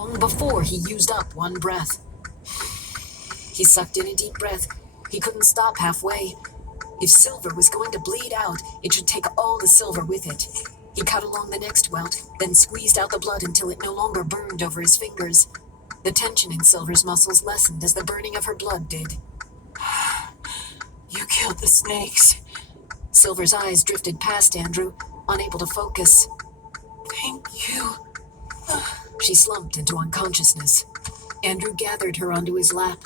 long before he used up one breath. He sucked in a deep breath. He couldn't stop halfway. If silver was going to bleed out, it should take all the silver with it. He cut along the next welt, then squeezed out the blood until it no longer burned over his fingers. The tension in Silver's muscles lessened as the burning of her blood did. You killed the snakes. Silver's eyes drifted past Andrew, unable to focus. Thank you. She slumped into unconsciousness. Andrew gathered her onto his lap.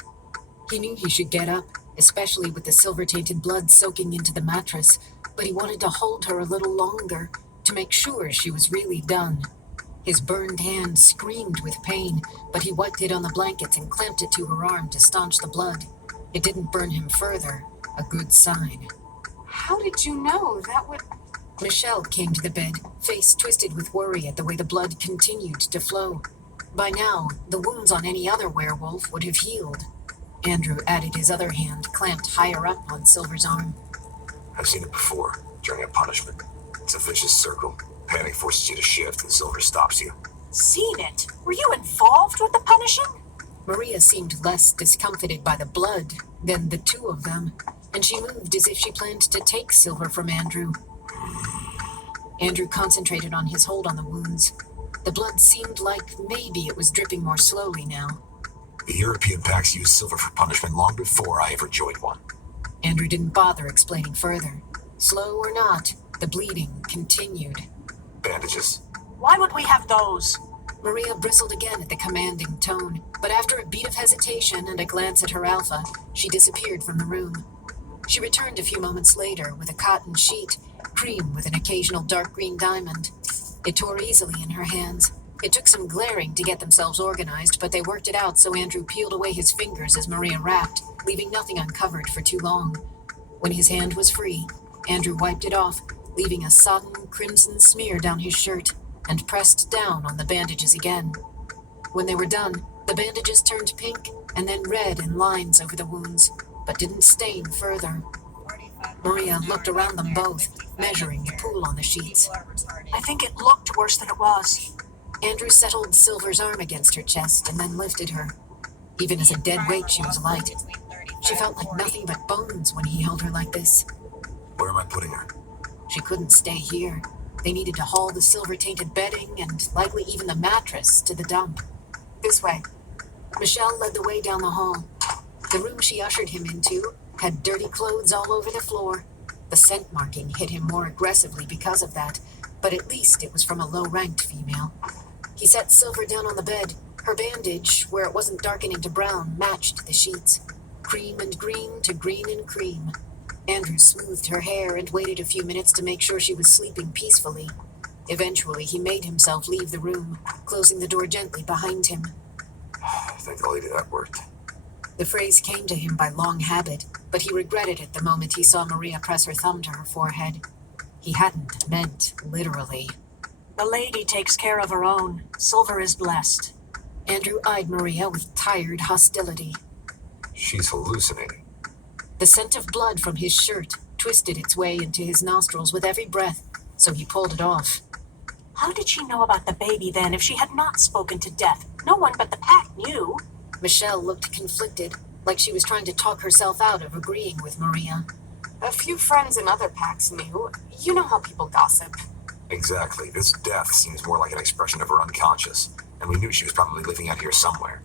He knew he should get up, especially with the silver-tainted blood soaking into the mattress, but he wanted to hold her a little longer, to make sure she was really done. His burned hand screamed with pain, but he wiped it on the blankets and clamped it to her arm to staunch the blood. It didn't burn him further, a good sign. How did you know that would... Michelle came to the bed, face twisted with worry at the way the blood continued to flow. By now, the wounds on any other werewolf would have healed. Andrew added his other hand, clamped higher up on Silver's arm. I've seen it before, during a punishment. It's a vicious circle. Panic forces you to shift, and Silver stops you. Seen it? Were you involved with the punishing? Maria seemed less discomfited by the blood than the two of them, and she moved as if she planned to take Silver from Andrew. Andrew concentrated on his hold on the wounds. The blood seemed like maybe it was dripping more slowly now. The European packs used silver for punishment long before I ever joined one. Andrew didn't bother explaining further. Slow or not, the bleeding continued. Bandages. Why would we have those? Maria bristled again at the commanding tone, but after a beat of hesitation and a glance at her alpha, she disappeared from the room. She returned a few moments later with a cotton sheet, cream with an occasional dark green diamond. It tore easily in her hands. It took some glaring to get themselves organized, but they worked it out so Andrew peeled away his fingers as Maria wrapped, leaving nothing uncovered for too long. When his hand was free, Andrew wiped it off, leaving a sodden crimson smear down his shirt, and pressed down on the bandages again. When they were done, the bandages turned pink and then red in lines over the wounds, but didn't stain further. Maria looked around them both, measuring the pool on the sheets. I think it looked worse than it was. Andrew settled Silver's arm against her chest and then lifted her. Even as a dead weight, she was light. She felt like nothing but bones when he held her like this. Where am I putting her? She couldn't stay here. They needed to haul the silver-tainted bedding and likely even the mattress to the dump. This way. Michelle led the way down the hall. The room she ushered him into had dirty clothes all over the floor. The scent marking hit him more aggressively because of that, but at least it was from a low-ranked female. He set Silver down on the bed. Her bandage, where it wasn't darkening to brown, matched the sheets. Cream and green to green and cream. Andrew smoothed her hair and waited a few minutes to make sure she was sleeping peacefully. Eventually, he made himself leave the room, closing the door gently behind him. Thank the lady that worked. The phrase came to him by long habit, but he regretted it the moment he saw Maria press her thumb to her forehead. He hadn't meant literally. The lady takes care of her own. Silver is blessed. Andrew eyed Maria with tired hostility. She's hallucinating. The scent of blood from his shirt twisted its way into his nostrils with every breath, so he pulled it off. How did she know about the baby then if she had not spoken to Death? No one but the pack knew. Michelle looked conflicted, like she was trying to talk herself out of agreeing with Maria. A few friends in other packs knew. You know how people gossip. Exactly. This death seems more like an expression of her unconscious, and we knew she was probably living out here somewhere.